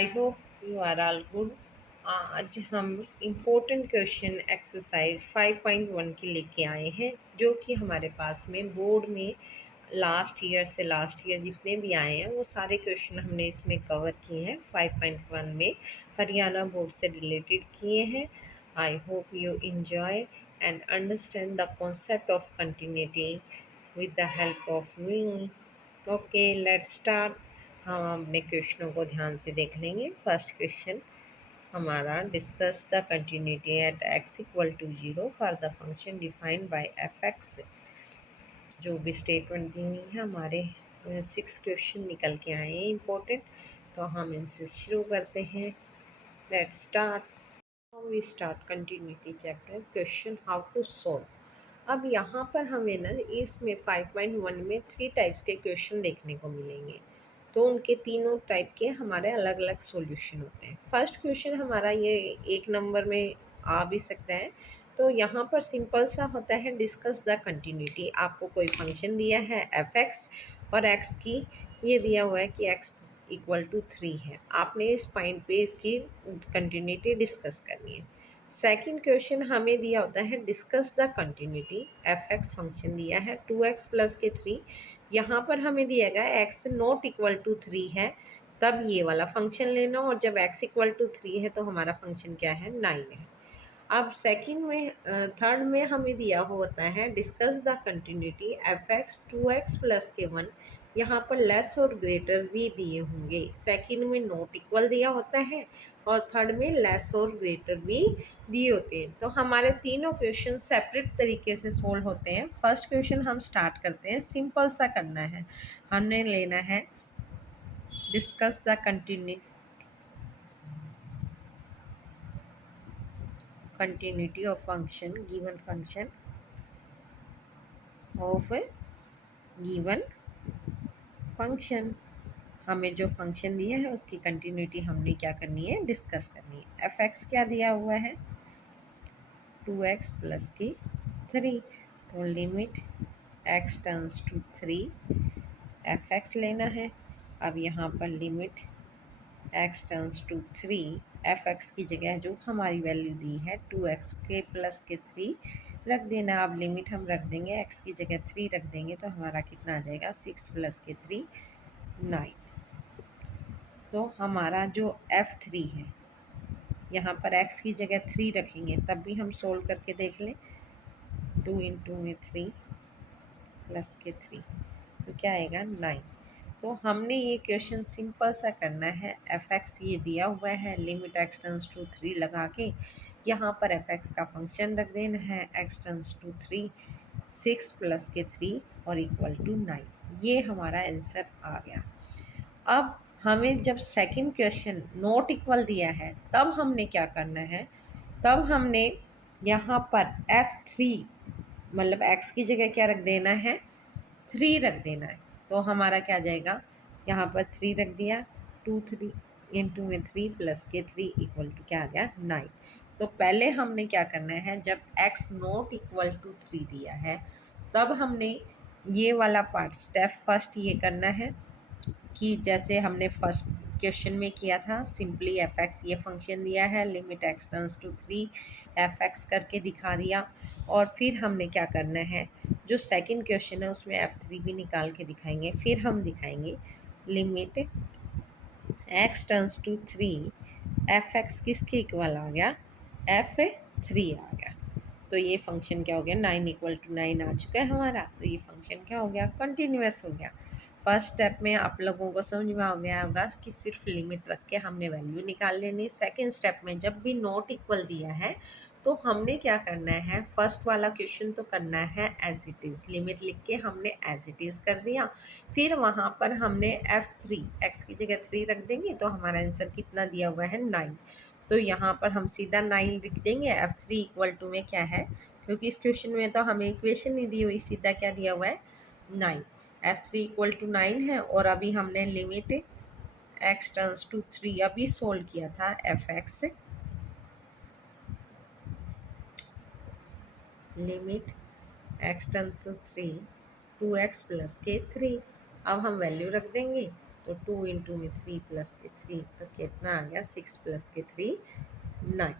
I hope you are all good. आज हम important question exercise 5.1 की लेके आए हैं, जो कि हमारे पास में बोर्ड में लास्ट ईयर जितने भी आए हैं वो सारे क्वेश्चन हमने इसमें कवर किए हैं। 5.1 में हरियाणा बोर्ड से रिलेटेड किए हैं। आई hope you enjoy and understand the concept of continuity with the help of me. Okay, let's start. हम अपने क्वेश्चनों को ध्यान से देख लेंगे। फर्स्ट क्वेश्चन हमारा, discuss the continuity at x equal to 0 for the function defined by f x. जो भी स्टेटमेंट दी हुई है हमारे 6 क्वेश्चन निकल के आए हैं इम्पोर्टेंट, तो हम इनसे शुरू करते हैं। Let's start. We start continuity chapter. Question how to solve. अब यहाँ पर हमें ना इसमें 5.1 में 3 टाइप्स के क्वेश्चन देखने को मिलेंगे, तो उनके तीनों टाइप के हमारे अलग अलग सॉल्यूशन होते हैं। फर्स्ट क्वेश्चन हमारा ये 1 नंबर में आ भी सकता है। तो यहाँ पर सिंपल सा होता है, डिस्कस द कंटिन्यूटी। आपको कोई फंक्शन दिया है एफ एक्स और एक्स की ये दिया हुआ है कि एक्स इक्वल टू 3 है। आपने इस पॉइंट पे इसकी कंटिन्यूटी डिस्कस करनी है। सेकंड क्वेश्चन हमें दिया होता है, discuss the continuity. F x function दिया है 2x प्लस के 3। यहाँ पर हमें दिया गया एक्स नॉट इक्वल टू 3 है, तब ये वाला फंक्शन लेना, और जब x इक्वल टू 3 है तो हमारा फंक्शन क्या है, 9 है। अब सेकंड में थर्ड में हमें दिया होता है, discuss the continuity F x 2x plus के 1। यहाँ पर लेस और ग्रेटर भी दिए होंगे। सेकंड में नॉट इक्वल दिया होता है और थर्ड में लेस और ग्रेटर भी दिए होते हैं। तो हमारे तीनों क्वेश्चन सेपरेट तरीके से सोल्व होते हैं। फर्स्ट क्वेश्चन हम स्टार्ट करते हैं, सिंपल सा करना है। हमने लेना है discuss the continuity of function, given function of given function. हमें जो फंक्शन दिया है उसकी कंटिन्यूटी हमने क्या करनी है, डिस्कस करनी है। एफ एक्स क्या दिया हुआ है, 2x प्लस की 3। तो limit x turns to 3, f x लेना है। अब यहाँ पर limit x turns to 3, f x की जगह जो हमारी वैल्यू दी है 2x के प्लस के 3 रख देना। अब लिमिट हम रख देंगे, x की जगह 3 रख देंगे तो हमारा कितना आ जाएगा, 6 प्लस के 3 9। तो हमारा जो f3 है, यहाँ पर x की जगह 3 रखेंगे तब भी हम सोल्व करके देख लें। 2 इंटू में 3 प्लस के 3 तो क्या आएगा, 9। तो हमने ये क्वेश्चन सिंपल सा करना है। एफ एक्स ये दिया हुआ है, लिमिट एक्स टर्न्स टू 3 लगा के यहाँ पर एफ एक्स का फंक्शन रख देना है, एक्स टर्न्स टू 3, 6 प्लस के 3 और इक्वल टू 9। ये हमारा आंसर आ गया। अब हमें जब सेकंड क्वेश्चन नॉट इक्वल दिया है तब हमने क्या करना है, तब हमने यहाँ पर f3 मतलब x की जगह क्या रख देना है, 3 रख देना है। तो हमारा क्या आ जाएगा, यहाँ पर 3 रख दिया, 3 इंटू में 3 प्लस के 3 इक्वल टू क्या आ गया, 9। तो पहले हमने क्या करना है, जब x नॉट इक्वल टू 3 दिया है तब हमने ये वाला पार्ट स्टेप फर्स्ट ये करना है कि जैसे हमने फर्स्ट क्वेश्चन में किया था, सिंपली एफ एक्स ये फंक्शन दिया है, limit x turns to 3 f x करके दिखा दिया। और फिर हमने क्या करना है, जो सेकंड क्वेश्चन है उसमें f3 भी निकाल के दिखाएंगे। फिर हम दिखाएंगे limit x turns to 3, f x किसके इक्वल आ गया, f3 आ गया। तो ये फंक्शन क्या हो गया, 9 इक्वल टू 9 आ चुका है हमारा। तो ये फंक्शन क्या हो गया, कंटिन्यूस हो गया। फर्स्ट स्टेप में आप लोगों को समझ में आ गया होगा कि सिर्फ लिमिट रख के हमने वैल्यू निकाल लेनी। सेकंड स्टेप में जब भी नॉट इक्वल दिया है तो हमने क्या करना है, फर्स्ट वाला क्वेश्चन तो करना है एज इट इज़, लिमिट लिख के हमने एज इट इज़ कर दिया। फिर वहाँ पर हमने f3 x की जगह 3 रख देंगे तो हमारा आंसर कितना दिया हुआ है, 9। तो यहाँ पर हम सीधा 9 लिख देंगे। f3 इक्वल टू में क्या है, क्योंकि इस क्वेश्चन में तो हमें इक्वेशन नहीं दी हुई, सीधा क्या दिया हुआ है, 9। f3 इक्वल टू 9 है। और अभी हमने लिमिट x टर्न्स टू 3 अभी सोल्व किया था, f x limit x turns to 3 2x plus के 3। अब हम वैल्यू रख देंगे तो 2 इंटू में 3 प्लस के 3 तो कितना आ गया 6 प्लस के 3 9।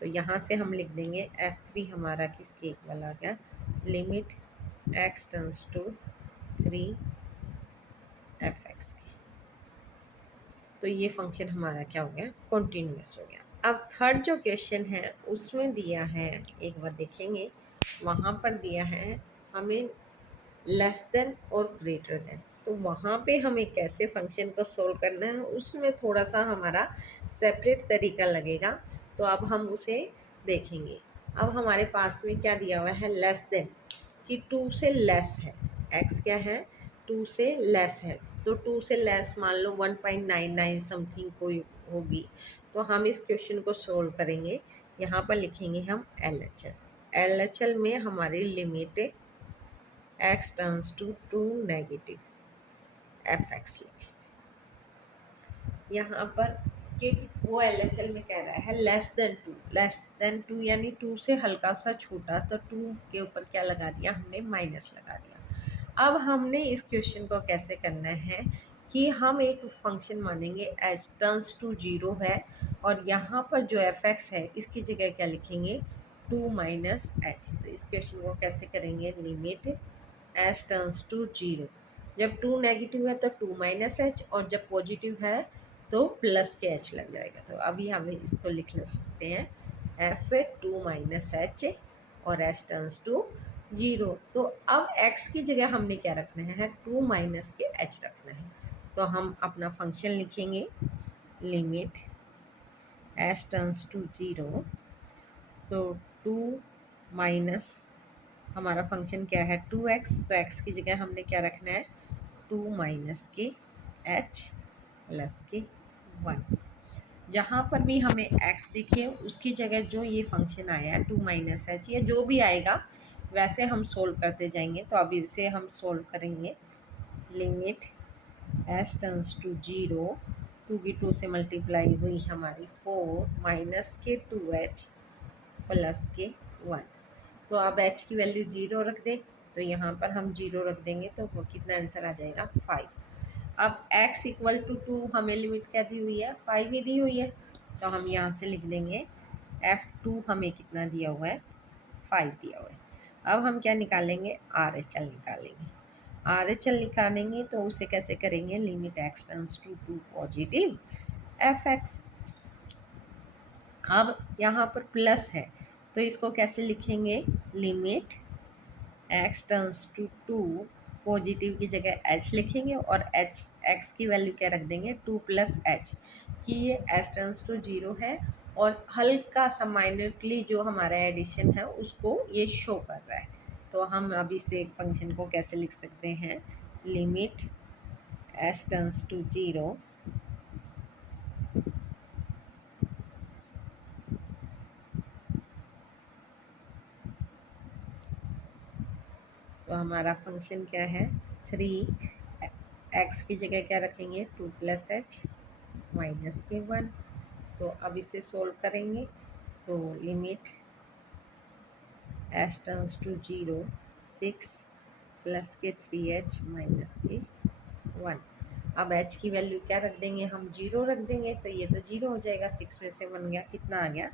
तो यहाँ से हम लिख देंगे f3 हमारा किसके इक्वल आ गया, limit x turns to 3 fx की। तो ये फंक्शन हमारा क्या हो गया, कॉन्टीन्यूअस हो गया। अब थर्ड जो क्वेश्चन है उसमें दिया है, एक बार देखेंगे, वहाँ पर दिया है हमें लेस देन और ग्रेटर देन। तो वहाँ पे हमें कैसे फंक्शन को सोल्व करना है उसमें थोड़ा सा हमारा सेपरेट तरीका लगेगा, तो अब हम उसे देखेंगे। अब हमारे पास में क्या दिया हुआ है, लेस देन, कि 2 से लेस है, x क्या है 2 से लेस है, तो 2 से लेस मान लो 1.99 समथिंग कोई होगी। तो हम इस क्वेश्चन को सोल्व करेंगे, यहाँ पर लिखेंगे हम LHL में हमारी limit x turns to negative fx लिखे यहाँ पर, क्योंकि वो LHL में कह रहा है लेस देन टू यानी 2 से हल्का सा छोटा, तो 2 के ऊपर क्या लगा दिया हमने, माइनस लगा दिया। अब हमने इस क्वेश्चन को कैसे करना है कि हम एक फंक्शन मानेंगे h टर्न्स टू 0 है, और यहाँ पर जो fx है इसकी जगह क्या लिखेंगे 2 माइनस एच। तो इस क्वेश्चन को कैसे करेंगे, लिमिट एच टर्न्स टू 0, जब 2 नेगेटिव है तो 2 माइनस एच, और जब पॉजिटिव है तो प्लस के एच लग जाएगा। तो अभी हम इसको लिख सकते हैं एफ 2 माइनस एच और एच टर्न्स टू 0। तो अब x की जगह हमने क्या रखना है, 2 माइनस के एच रखना है। तो हम अपना फंक्शन लिखेंगे, लिमिट एच टर्न्स टू 0, तो 2 माइनस हमारा फंक्शन क्या है 2x, तो x की जगह हमने क्या रखना है 2 माइनस के h प्लस के 1। जहाँ पर भी हमें x दिखे उसकी जगह जो ये फंक्शन आया 2 माइनस एच या जो भी आएगा वैसे हम सोल्व करते जाएंगे। तो अब इसे हम सोल्व करेंगे, लिमिट एच टर्न्स टू 0, 2 की 2 से मल्टीप्लाई हुई हमारी 4 माइनस के 2h प्लस के 1। तो अब h की वैल्यू 0 रख दें, तो यहाँ पर हम 0 रख देंगे तो वो कितना आंसर आ जाएगा 5। अब x इक्वल टू 2 हमें लिमिट क्या दी हुई है 5 ही दी हुई है, तो हम यहाँ से लिख देंगे f2 हमें कितना दिया हुआ है 5 दिया हुआ है। अब हम क्या निकालेंगे, RHL निकालेंगे। RHL निकालेंगे तो उसे कैसे करेंगे, limit x turns to 2 positive fx। अब यहाँ पर प्लस है तो इसको कैसे लिखेंगे, limit x turns to 2 positive की जगह h लिखेंगे, और x की वैल्यू क्या रख देंगे 2 प्लस h, कि ये h टर्न्स टू 0 है, और हल्का सा माइनरली जो हमारा एडिशन है उसको ये शो कर रहा है। तो हम अभी से फंक्शन को कैसे लिख सकते हैं, लिमिट h टर्न्स टू 0, तो हमारा फंक्शन क्या है 3, x की जगह क्या रखेंगे 2 प्लस एच माइनस के 1। तो अब इसे सोल्व करेंगे, तो limit h turns to 0, 6 plus के 3h माइनस के 1। अब h की वैल्यू क्या रख देंगे, हम 0 रख देंगे, तो ये तो 0 हो जाएगा, 6 में से 1 गया, कितना आ गया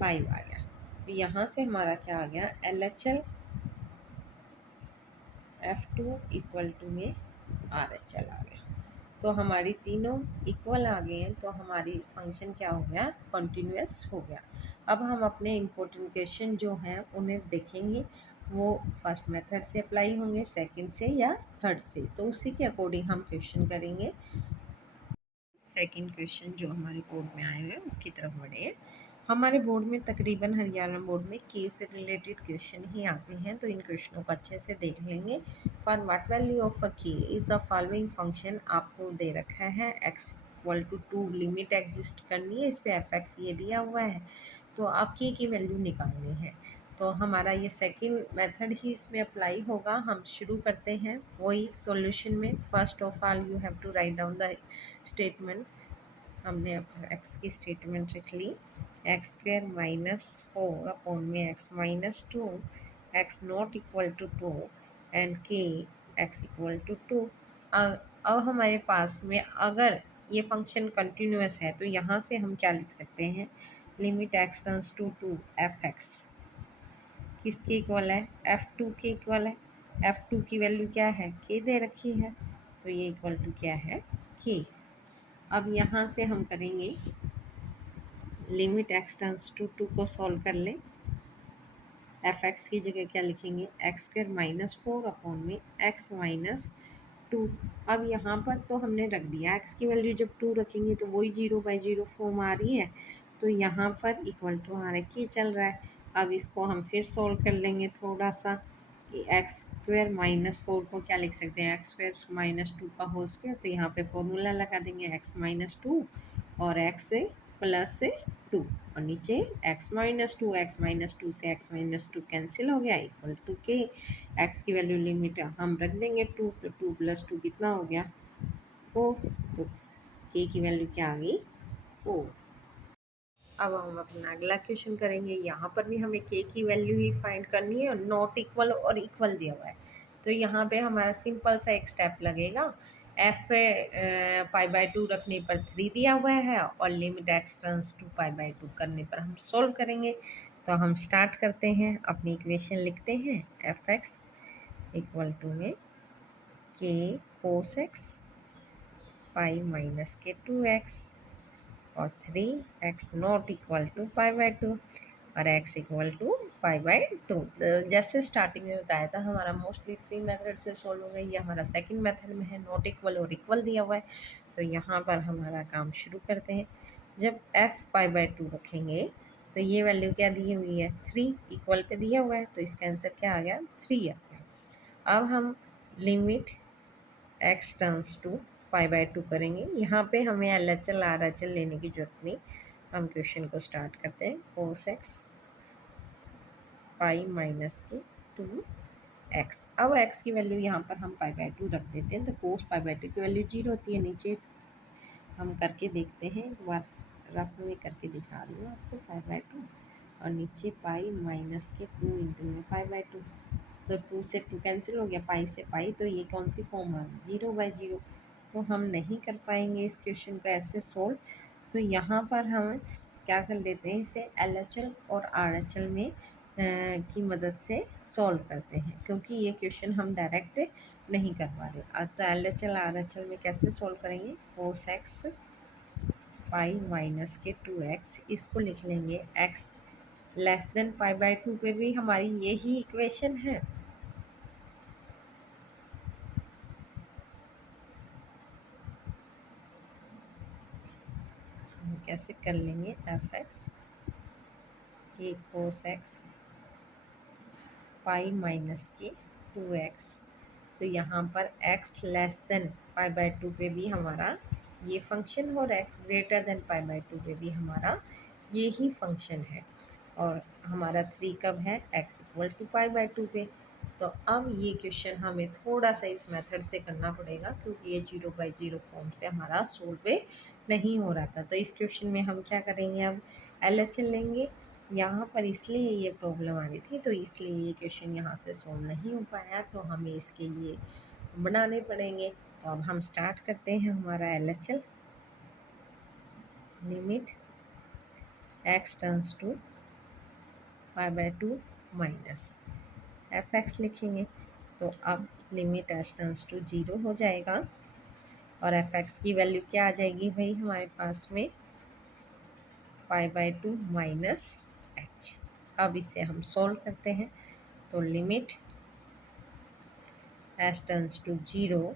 5 आ गया। तो यहाँ से हमारा क्या आ गया, LHL F2 इक्वल टू में RHL आ गया। तो हमारी तीनों इक्वल आ गए हैं, तो हमारी फंक्शन क्या हो गया, कॉन्टीन्यूअस हो गया। अब हम अपने इम्पोर्टेंट क्वेश्चन जो हैं उन्हें देखेंगे, वो फर्स्ट मेथड से अप्लाई होंगे, सेकंड से या थर्ड से, तो उसी के अकॉर्डिंग हम क्वेश्चन करेंगे। सेकंड क्वेश्चन जो हमारे बोर्ड में आए हुए हैं उसकी तरफ बढ़े हैं। हमारे बोर्ड में तकरीबन हरियाणा बोर्ड में के से रिलेटेड क्वेश्चन ही आते हैं, तो इन क्वेश्चनों को अच्छे से देख लेंगे। For what value of a के इज द फॉलोइंग फंक्शन, आपको दे रखा है x equal to 2, limit exist करनी है, इस पर fx ये दिया हुआ है, तो आप के की वैल्यू निकालनी है। तो हमारा ये सेकंड मेथड ही इसमें अप्लाई होगा। हम शुरू करते हैं वही सॉल्यूशन में। First of all you have to write down the statement. हमने अब x की स्टेटमेंट रख ली, एक्स स्क्वेयर माइनस 4 अपॉन में x minus 2, x not equal to 2 and k x equal to 2। अब हमारे पास में अगर ये फंक्शन कंटिन्यूअस है तो यहाँ से हम क्या लिख सकते हैं, limit x turns to f x किसके इक्वल है, F2 के इक्वल है। F2 की वैल्यू क्या है, k दे रखी है, तो ये इक्वल टू क्या है, k। अब यहाँ से हम करेंगे लिमिट एक्स टर्न्स टू को सॉल्व कर लें। एफ एक्स की जगह क्या लिखेंगे, एक्स स्क्वायर माइनस 4 अपॉन में एक्स माइनस 2। अब यहाँ पर तो हमने रख दिया एक्स की वैल्यू, जब 2 रखेंगे तो वही 0/0 फॉर्म आ रही है, तो यहाँ पर इक्वल टू हमारा के चल रहा है। अब इसको हम फिर सॉल्व कर लेंगे थोड़ा सा। एक्स स्क्वायर माइनस 4 को क्या लिख सकते हैं, एक्स स्क्वायर माइनस 2 का होल स्क्वायर, तो यहाँ पे फॉर्मूला लगा देंगे एक्स माइनस 2 और एक्स से प्लस से 2 और नीचे एक्स माइनस 2, एक्स माइनस 2 से एक्स माइनस 2 कैंसिल हो गया, इक्वल टू के। एक्स की वैल्यू लिमिट हम रख देंगे 2, तो 2 + 2 कितना हो गया, 4, तो के की वैल्यू क्या आ गई, 4। अब हम अपना अगला क्वेश्चन करेंगे। यहाँ पर भी हमें के की वैल्यू ही फाइंड करनी है और नॉट इक्वल और इक्वल दिया हुआ है, तो यहाँ पे हमारा सिंपल सा एक स्टेप लगेगा। एफ π/2 रखने पर 3 दिया हुआ है और लिमिट एक्स टर्न्स टू π/2 करने पर हम सोल्व करेंगे। तो हम स्टार्ट करते हैं, अपनी इक्वेशन लिखते हैं। एफ एक्स इक्वल टू में के कोस एक्स पाई माइनस के 2x और 3x नॉट इक्वल टू π/2 और x इक्वल टू π/2। जैसे स्टार्टिंग में बताया था, हमारा मोस्टली 3 मेथड से सॉल्व हो गई, ये हमारा सेकंड मेथड में है, नॉट इक्वल और इक्वल दिया हुआ है। तो यहाँ पर हमारा काम शुरू करते हैं। जब f π/2 रखेंगे तो ये वैल्यू क्या दी हुई है, 3 इक्वल पे दिया हुआ है, तो इसका आंसर क्या आ गया, 3 आ गया। अब हम लिमिट x टर्न्स टू π/2 करेंगे। यहाँ पे हमें LHL RHL लेने की जरूरत नहीं, हम क्वेश्चन को स्टार्ट करते हैं। कोस एक्स पाई माइनस के 2x। अब x की वैल्यू यहाँ पर हम π/2 रख देते हैं, तो कोस π/2 की वैल्यू 0 होती है। नीचे हम करके देखते हैं, एक बार रफ में करके दिखा रही हूँ आपको, π/2 और नीचे पाई माइनस के 2 इंटू में π/2, तो 2 से 2 कैंसिल हो गया, पाई से पाई, तो ये कौन सी फॉर्म आ गई, 0/0। तो हम नहीं कर पाएंगे इस क्वेश्चन को ऐसे सोल्व। तो यहाँ पर हम क्या कर लेते हैं, इसे LHL और RHL में की मदद से सॉल्व करते हैं, क्योंकि ये क्वेश्चन हम डायरेक्ट नहीं कर पा रहे। तो LHL RHL में कैसे सॉल्व करेंगे, कोस एक्स पाई माइनस के 2x, इसको लिख लेंगे x लेस देन π/2 पे भी हमारी यही इक्वेशन है। हम कैसे कर लेंगे, एफ एक्स के कोस एक्स पाई माइनस के 2x, तो यहाँ पर x लेस देन π/2 पे भी हमारा ये फंक्शन और x ग्रेटर देन π/2 पे भी हमारा ये ही फंक्शन है। और हमारा 3 कब है, x इक्वल टू π/2 पे। तो अब ये क्वेश्चन हमें थोड़ा सा इस मेथड से करना पड़ेगा, क्योंकि ये 0/0 फॉर्म से हमारा सोल्व नहीं हो रहा था। तो इस क्वेश्चन में हम क्या करेंगे, अब LHL लेंगे। यहाँ पर इसलिए ये प्रॉब्लम आ रही थी, तो इसलिए ये क्वेश्चन यहाँ से सोल्व नहीं हो पाया, तो हमें इसके लिए बनाने पड़ेंगे। तो अब हम स्टार्ट करते हैं हमारा LHL। Limit x turns to π/2 minus F X लिखेंगे, तो अब लिमिट एच टर्न्स टू 0 हो जाएगा और एफ एक्स की वैल्यू क्या आ जाएगी भाई हमारे पास में, π/2 माइनस एच। अब इसे हम सॉल्व करते हैं, तो लिमिट एच टर्न्स टू 0,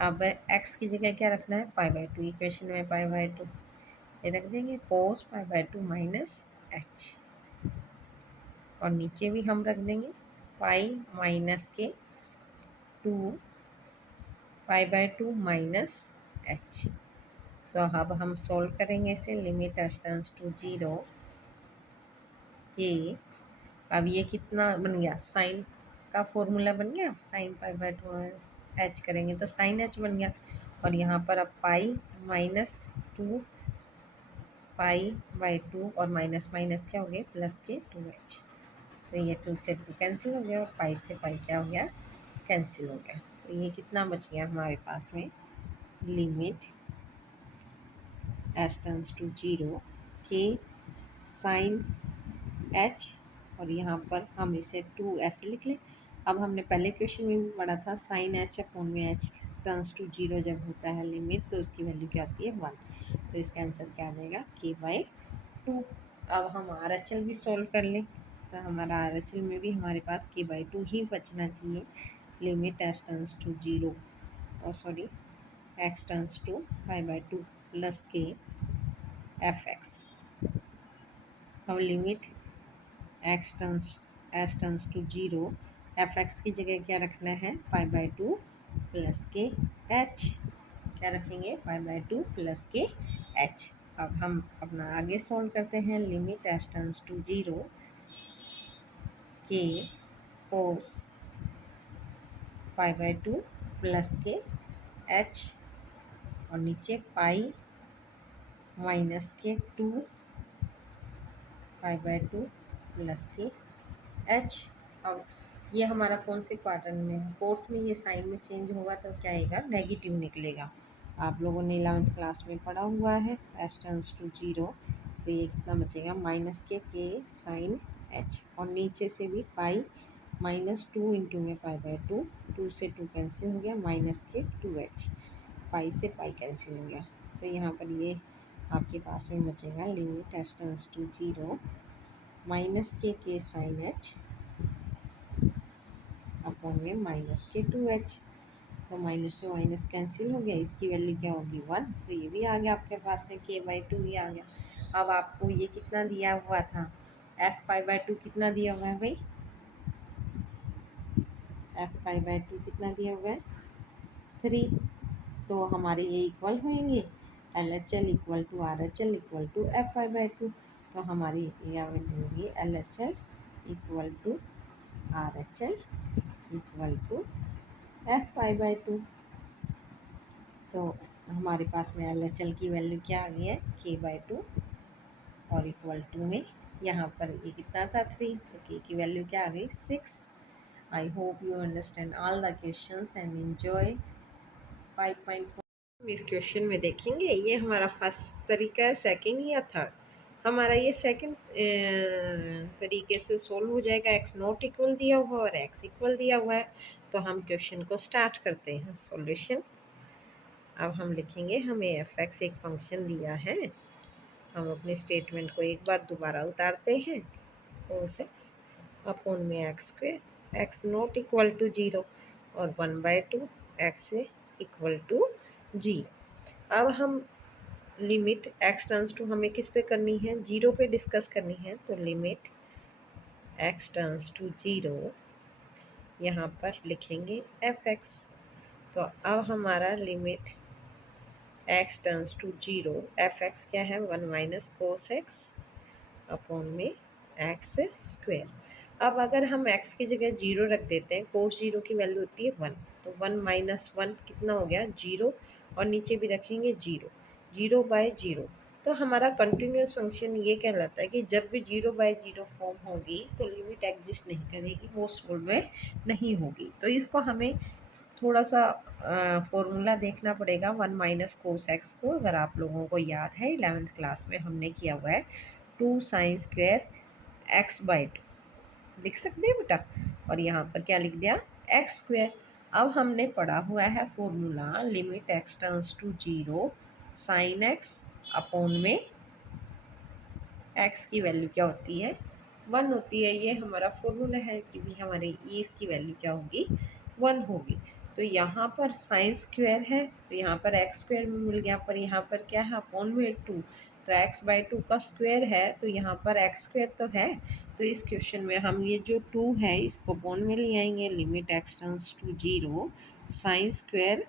अब x की जगह क्या रखना है, π/2, इक्वेशन में π/2 ये रख देंगे, कोस π/2 माइनस एच, और नीचे भी हम रख देंगे पाई माइनस के 2 π/2 माइनस एच। तो अब हम सॉल्व करेंगे इसे, लिमिट एच टर्न्स टू 0 ये, अब ये कितना बन गया, साइन का फॉर्मूला बन गया, साइन π/2 एच करेंगे तो साइन एच बन गया, और यहाँ पर अब पाई माइनस 2 π/2 और माइनस माइनस क्या हो गया, प्लस के 2h, तो ये 2 से 2 कैंसिल हो गया और पाई से पाई क्या हो गया, कैंसिल हो गया। तो ये कितना बच गया हमारे पास में, लिमिट एच टेंड्स टू 0 के साइन एच, और यहाँ पर हम इसे 2 ऐसे लिख लें। अब हमने पहले क्वेश्चन में भी पढ़ा था साइन एच अपॉन में एच टर्न्स टू 0 जब होता है लिमिट, तो उसकी वैल्यू क्या आती है 1। तो इसका आंसर क्या आ जाएगा k/2। अब हम आर एच एल भी सोल्व कर लें, तो हमारा आर एच एल में भी हमारे पास k/2 ही बचना चाहिए। लिमिट एच टर्न्स टू 0 और sorry x turns to 5/2 plus के एफ एक्स। अब limit x turns to 0, f x की जगह क्या रखना है 5/2 प्लस के एच। क्या रखेंगे 5/2 प्लस के एच। अब हम अपना आगे सॉल्व करते हैं। लिमिट एच टर्न्स टू 0 के कोस 5/2 प्लस के एच, और नीचे पाई माइनस के 2 5/2 प्लस के एच। अब ये हमारा कौन से क्वार्टर में है, फोर्थ में। ये साइन में चेंज होगा तो क्या आएगा, नेगेटिव निकलेगा। आप लोगों ने 11th क्लास में पढ़ा हुआ है एच टर्न्स टू 0। तो ये कितना बचेगा माइनस के साइन एच, और नीचे से भी पाई -2 इंटू में 5/2, 2 से 2 कैंसिल हो गया, माइनस के 2h, पाई से पाई कैंसिल हो गया। तो यहाँ पर ये आपके पास में बचेगा limit h turns to 0 minus के साइन एच अपॉन में माइनस के 2h। तो माइनस से माइनस कैंसिल हो गया, इसकी वैल्यू क्या होगी 1। तो ये भी आ गया आपके पास में k/2 ही आ गया। अब आपको ये कितना दिया हुआ था, f5/2 कितना दिया हुआ है भाई, f5/2 कितना दिया हुआ है 3। तो हमारे ये इक्वल होंगे LHL equal to RHL equal to f5/2। तो हमारी यह वैल्यू होगी LHL equal to RHL equal to f5/2। तो हमारे पास में LHL की वैल्यू क्या आ गई है k/2, और इक्वल टू में यहाँ पर ये कितना था 3, तो k की वैल्यू क्या आ गई 6। आई hope you understand all the questions and enjoy 5.4। इस क्वेश्चन में देखेंगे ये हमारा फर्स्ट तरीका है, सेकंड या थर्ड। हमारा ये सेकंड तरीके से सोल्व हो जाएगा। एक्स नॉट इक्वल दिया हुआ और एक्स इक्वल दिया हुआ है। तो हम क्वेश्चन को स्टार्ट करते हैं सॉल्यूशन। अब हम लिखेंगे हमें एफ एक्स एक फंक्शन दिया है। हम अपने स्टेटमेंट को एक बार दोबारा उतारते हैं। कोस एक्स अपॉन में x square, x not equal to 0 और 1/2 एक्स इक्वल टू जी। अब हम लिमिट एक्स टर्न्स टू हमें किस पे करनी है, 0 पे डिस्कस करनी है। तो लिमिट एक्स टर्न्स टू 0 यहाँ पर लिखेंगे एफ एक्स। तो अब हमारा limit x turns to 0, f x क्या है 1 माइनस कोस एक्स अपॉन में एक्स स्क्वेयर। अब अगर हम x की जगह 0 रख देते हैं, कोस 0 की वैल्यू होती है 1, तो 1 माइनस 1 कितना हो गया 0, और नीचे भी रखेंगे 0, 0/0। तो हमारा कंटिन्यूस फंक्शन ये कहलाता है कि जब भी 0/0 फॉर्म होगी तो लिमिट एग्जिस्ट नहीं करेगी, वो सोल्व में नहीं होगी। तो इसको हमें थोड़ा सा फॉर्मूला देखना पड़ेगा 1 माइनस कोस एक्स को। अगर आप लोगों को याद है 11th क्लास में हमने किया हुआ है 2 साइन स्क्वेयर x/2 लिख सकते हैं बेटा, और यहाँ पर क्या लिख दिया एक्स स्क्वेयर। अब हमने पढ़ा हुआ है formula limit x turns to 0 sine x upon में एक्स की वैल्यू क्या होती है 1 होती है। ये हमारा फॉर्मूला है कि भी हमारे इसकी वैल्यू क्या होगी 1 होगी। तो यहाँ पर साइन स्क्वेयर है तो यहाँ पर एक्स स्क्वेयर में मिल गया, पर यहाँ पर क्या है अपॉन में 2, तो x/2 का स्क्वायर है तो यहाँ पर एक्स स्क्वेयर तो है। तो इस क्वेश्चन में हम ये जो 2 है इसको अपॉन में ले आएंगे। Limit x turns to 0 sine square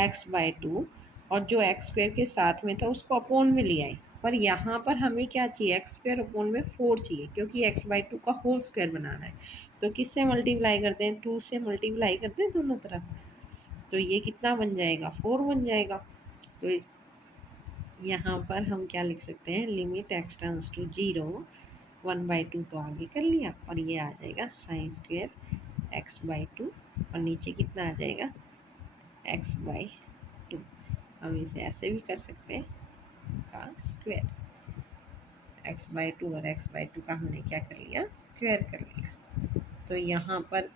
x/2, और जो एक्स स्क्वेयर के साथ में था उसको अपॉन में ले आए। पर यहाँ पर हमें क्या चाहिए एक्स स्क्वेयर अपॉन में 4 चाहिए, क्योंकि x/2 का होल स्क्वायर बनाना है। तो किससे मल्टीप्लाई करते हैं 2 से मल्टीप्लाई करते हैं दोनों तरफ। तो ये कितना बन जाएगा 4 बन जाएगा। तो यहाँ पर हम क्या लिख सकते हैं लिमिट एक्स टर्न्स टू 0 1/2 तो आगे कर लिया, और ये आ जाएगा साइन स्क्वेयर x/2 और नीचे कितना आ जाएगा x/2। हम इसे ऐसे भी कर सकते हैं का स्क्वायर, x/2 और x/2 का हमने क्या कर लिया, स्क्वायर कर लिया। तो यहाँ पर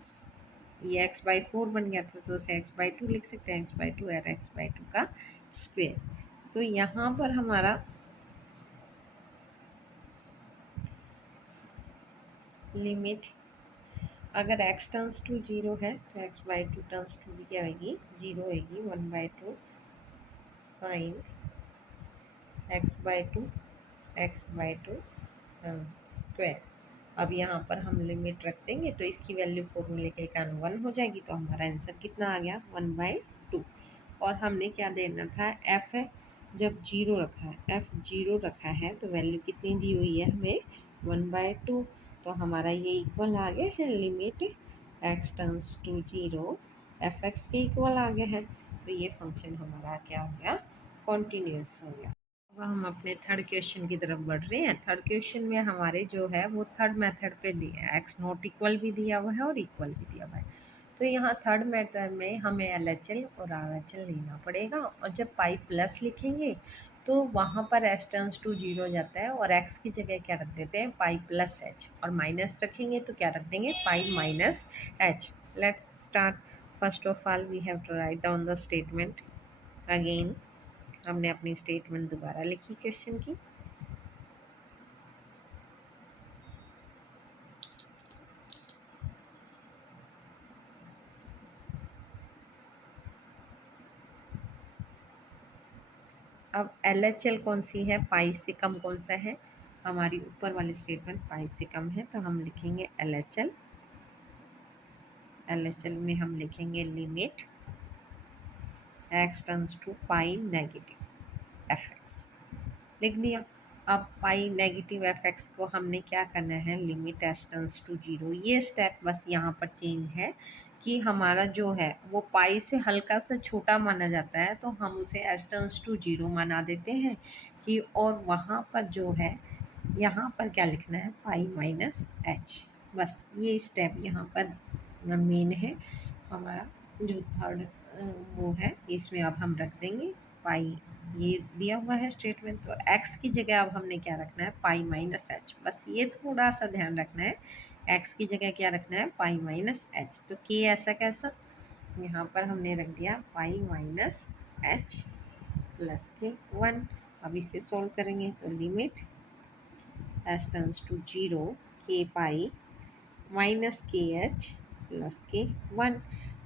ये x/4 बन गया था, तो उसे x/2 लिख सकते हैं, x/2 और x/2 का स्क्वायर। तो यहाँ पर हमारा लिमिट अगर x टर्न्स टू 0 है तो x/2 टर्न्स टू भी क्या आएगी, 0 आएगी। 1/2 साइन x/2 x/2 स्क्वायर। अब यहाँ पर हम लिमिट रख देंगे तो इसकी वैल्यू फॉर्मूले के कारण 1 हो जाएगी, तो हमारा आंसर कितना आ गया, 1/2। और हमने क्या देना था, f है, जब 0 रखा है, f 0 रखा है तो वैल्यू कितनी दी हुई है हमें, 1/2। तो हमारा ये इक्वल आ गया है limit x turns to 0 fx के इक्वल आ गया है। तो ये फंक्शन हमारा क्या हो गया, कॉन्टिन्यूस हो गया। अब हम अपने थर्ड क्वेश्चन की तरफ बढ़ रहे हैं। थर्ड क्वेश्चन में हमारे जो है वो थर्ड मेथड पे दिया है, एक्स नॉट इक्वल भी दिया हुआ है और इक्वल भी दिया हुआ है। तो यहाँ थर्ड मेथड में हमें LHL और RHL लेना पड़ेगा, और जब पाई प्लस लिखेंगे तो वहाँ पर एस टर्न्स टू 0 हो जाता है और एक्स की जगह क्या रख देते हैं, पाई प्लस एच, और माइनस रखेंगे तो क्या रख देंगे, pi minus h. Let's start. First of all we have to write down the statement again. हमने अपनी स्टेटमेंट दोबारा लिखी क्वेश्चन की। अब LHL कौन सी है, पाई से कम कौन सा है, हमारी ऊपर वाली स्टेटमेंट पाई से कम है, तो हम लिखेंगे LHL। LHL में हम लिखेंगे limit x turns to pi negative fx, लिख दिया। अब पाई नेगेटिव fx को हमने क्या करना है, लिमिट s टर्न्स टू 0। ये स्टेप बस यहाँ पर चेंज है कि हमारा जो है वो पाई से हल्का सा छोटा माना जाता है, तो हम उसे s टर्न्स टू 0 माना देते हैं कि, और वहाँ पर जो है यहाँ पर क्या लिखना है, पाई माइनस एच। बस ये स्टेप यहाँ पर मेन है हमारा। जो थर्ड वो है इसमें अब हम रख देंगे पाई, ये दिया हुआ है स्टेटमेंट, तो x की जगह अब हमने क्या रखना है, पाई माइनस एच। बस ये थोड़ा सा ध्यान रखना है, x की जगह क्या रखना है, पाई माइनस एच। तो k ऐसा कैसा, यहाँ पर हमने रख दिया पाई माइनस एच प्लस के 1। अब इसे सॉल्व करेंगे तो limit h turns to 0 k pi minus के एच प्लस के 1।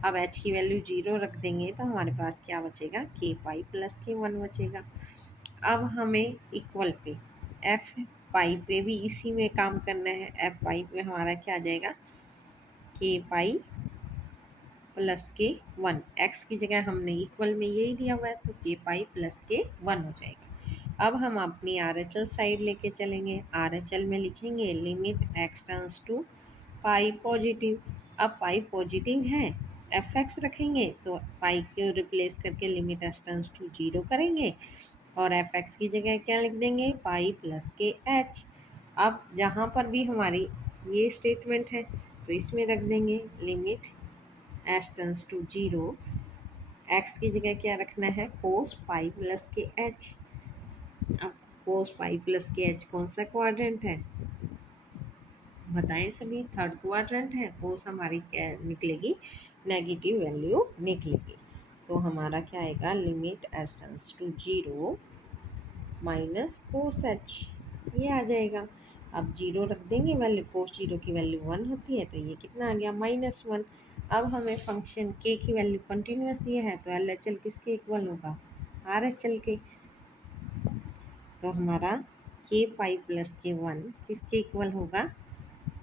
अब h की वैल्यू 0 रख देंगे तो हमारे पास क्या बचेगा, k पाई प्लस के 1 बचेगा। अब हमें इक्वल पे f पाई पे भी इसी में काम करना है। f पाई पे हमारा क्या आ जाएगा, k पाई प्लस के 1। x की जगह हमने इक्वल में यही दिया हुआ है, तो k पाई प्लस के 1 हो जाएगा। अब हम अपनी RHL साइड लेके चलेंगे। RHL में लिखेंगे limit x turns to pi positive. अब पाई पॉजिटिव है, fx रखेंगे तो पाई को रिप्लेस करके लिमिट s टर्न्स टू 0 करेंगे, और fx की जगह क्या लिख देंगे, पाई प्लस के h। अब जहाँ पर भी हमारी ये स्टेटमेंट है तो इसमें रख देंगे limit s turns to 0, x की जगह क्या रखना है, कोस पाई प्लस के h। अब कोस पाई प्लस के h कौन सा क्वाड्रेंट है, बताएं सभी, थर्ड क्वाड्रेंट है। कोस हमारी क्या निकलेगी, नेगेटिव वैल्यू निकलेगी। तो हमारा क्या आएगा, limit s turns to 0 minus cos h, ये आ जाएगा। अब 0 रख देंगे, वैल्यू कोस 0 की वैल्यू 1 होती है, तो ये कितना आ गया, -1। अब हमें फंक्शन k की वैल्यू कंटिन्यूस दिया है, तो LHL किसके इक्वल होगा, RHL के। तो हमारा k पाई प्लस के 1 किसके इक्वल होगा,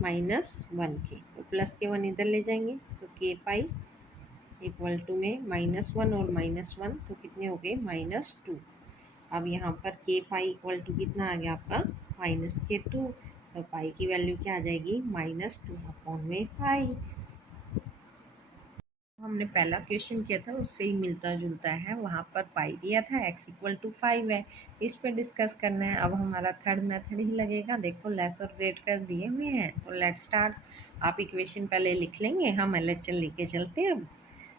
-1 के। तो प्लस के 1 इधर ले जाएंगे तो k पाई इक्वल टू में -1 और -1 तो कितने हो गए, -2। अब यहाँ पर k पाई इक्वल टू कितना आ गया आपका, -2। तो पाई की वैल्यू क्या आ जाएगी, -2/5। हमने पहला क्वेश्चन किया था उससे ही मिलता जुलता है, वहाँ पर पाई दिया था, x इक्वल टू 5 है, इस पे डिस्कस करना है। अब हमारा थर्ड मेथड ही लगेगा, देखो लेस और ग्रेटर दिए हुए हैं, तो लेट स्टार्ट। आप इक्वेशन पहले लिख लेंगे, हम LHL लेके चलते हैं।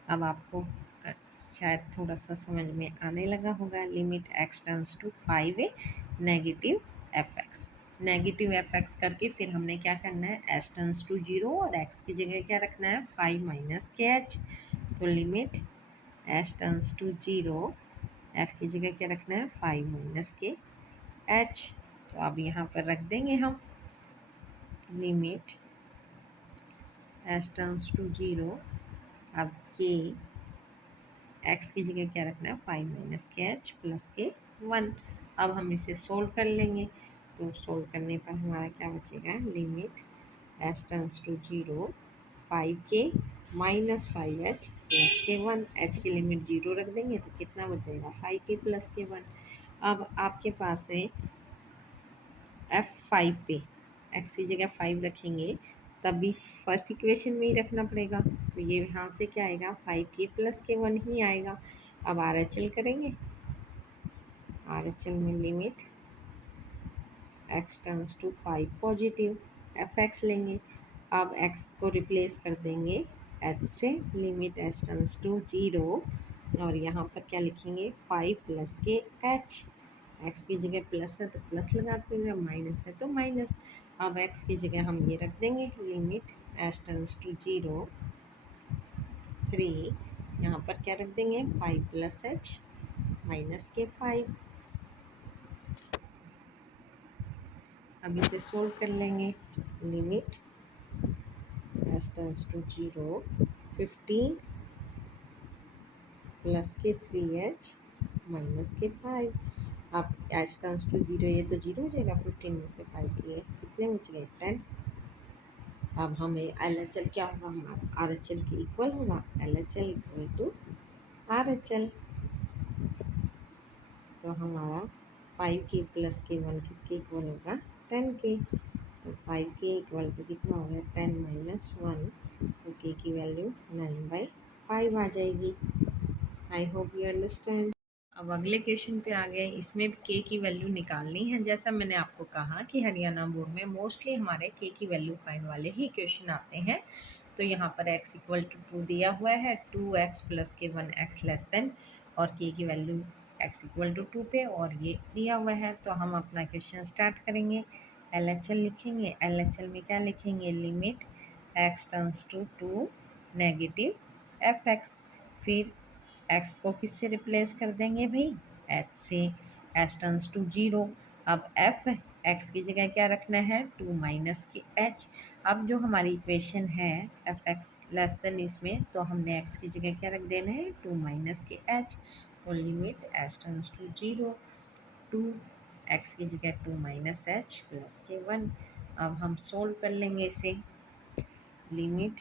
अब आपको शायद थोड़ा सा समझ में आने लगा होगा। लिमिट x टेंड्स टू 5 है नेगेटिव fx, नेगेटिव fx करके फिर हमने क्या करना है, s टेंड्स टू 0 और x की जगह क्या रखना है, 5 माइनस के h। तो limit s tends to 0, f की जगह क्या रखना है, 5 माइनस के h। तो अब यहाँ पर रख देंगे हम लिमिट s टेंड्स टू 0, अब के x की जगह क्या रखना है, 5 माइनस के h प्लस के 1। अब हम इसे सोल्व कर लेंगे, तो सोल्व करने पर हमारा क्या बचेगा, limit s tends to 0, 5k minus 5h plus के 1। h की लिमिट 0 रख देंगे तो कितना बचेगा, 5k प्लस के 1। अब आपके पास है f5 पे x की जगह 5 रखेंगे, तब भी फर्स्ट इक्वेशन में ही रखना पड़ेगा, तो ये यहाँ से क्या आएगा, 5k प्लस के 1 ही आएगा। अब RHL करेंगे, RHL में limit x tends to 5 positive, fx लेंगे। अब x को रिप्लेस कर देंगे h से, लिमिट s टेंड्स टू 0 और यहाँ पर क्या लिखेंगे, 5 प्लस के h। x की जगह प्लस है तो प्लस लगाते हैं, माइनस है तो माइनस। अब x की जगह हम ये रख देंगे, लिमिट s टेंड्स टू 0, 3, यहाँ पर क्या रख देंगे, 5 प्लस h माइनस के 5। अब इसे सोल्व कर लेंगे, limit s tends to 0, 15 plus के 3h माइनस के 5। अब h टेंड्स टू 0, ये तो 0 हो जाएगा, 15 में से 5 लिए कितने बच गए, 10। अब हमें LHL क्या होगा, हमारा RHL के इक्वल होगा, LHL इक्वल टू RHL। तो हमारा 5k प्लस के 1 किसके इक्वल होगा, 10k। तो 5k इक्वल टू कितना हो गया, 10 माइनस 1, तो k की वैल्यू 9/5 आ जाएगी। आई होप यू अंडरस्टैंड। अब अगले क्वेश्चन पे आ गए, इसमें k की वैल्यू निकालनी है। जैसा मैंने आपको कहा कि हरियाणा बोर्ड में मोस्टली हमारे k की वैल्यू फाइंड वाले ही क्वेश्चन आते हैं। तो यहाँ पर x इक्वल टू 2 दिया हुआ है, 2x प्लस के 1x लेस देन, और k की वैल्यू x इक्वल टू 2 पे और ये दिया हुआ है। तो हम अपना क्वेश्चन स्टार्ट करेंगे, LHL लिखेंगे। LHL में क्या लिखेंगे, limit x tends to 2 negative fx, फिर x को किससे रिप्लेस कर देंगे भाई, h से, h टेंड्स टू 0। अब f x की जगह क्या रखना है, 2 माइनस के h। अब जो हमारी इक्वेशन है एफ एक्स लेस देन, इसमें तो हमने x की जगह क्या रख देना है, 2 माइनस के h। तो limit h tends to 0, 2 x की जगह 2 माइनस h प्लस के 1। अब हम सोल्व कर लेंगे इसे, limit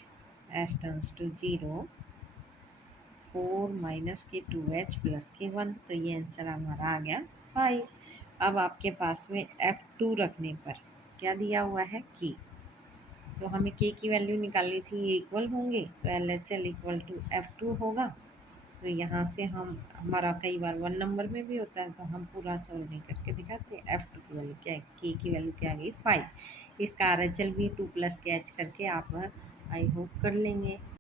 h tends to 0, 4 minus के 2h प्लस के 1। तो ये आंसर हमारा आ गया 5। अब आपके पास में f2 रखने पर क्या दिया हुआ है, की, तो हमें k की वैल्यू निकालनी थी, ये इक्वल होंगे, तो LHL इक्वल टू f2 होगा। तो यहाँ से हम, हमारा कई बार 1 नंबर में भी होता है, तो हम पूरा सॉल्व नहीं करके दिखाते। f2 की वैल्यू क्या है, k की वैल्यू क्या आ गई, 5। इसका RHL भी 2 प्लस के h करके आप आई होप कर लेंगे।